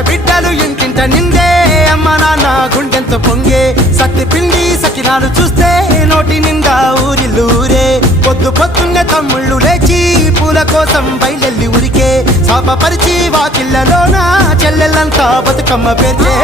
ఆడబిడ్డలు ఇంటింట నిందే అమ్మ నాన్న గుండెంత పొంగే సత్తి పిండి సకినాలు చూస్తే నోటి నిండా ఊరిల్లూరే పొద్దు పొద్దున్నే తమ్ముళ్ళు లేచి పూల కోసం బయలెల్లి ఉరికే శాపపరిచి వాకిళ్ళలోన చెల్లెళ్ళంతా బతుకమ్మ పేర్చే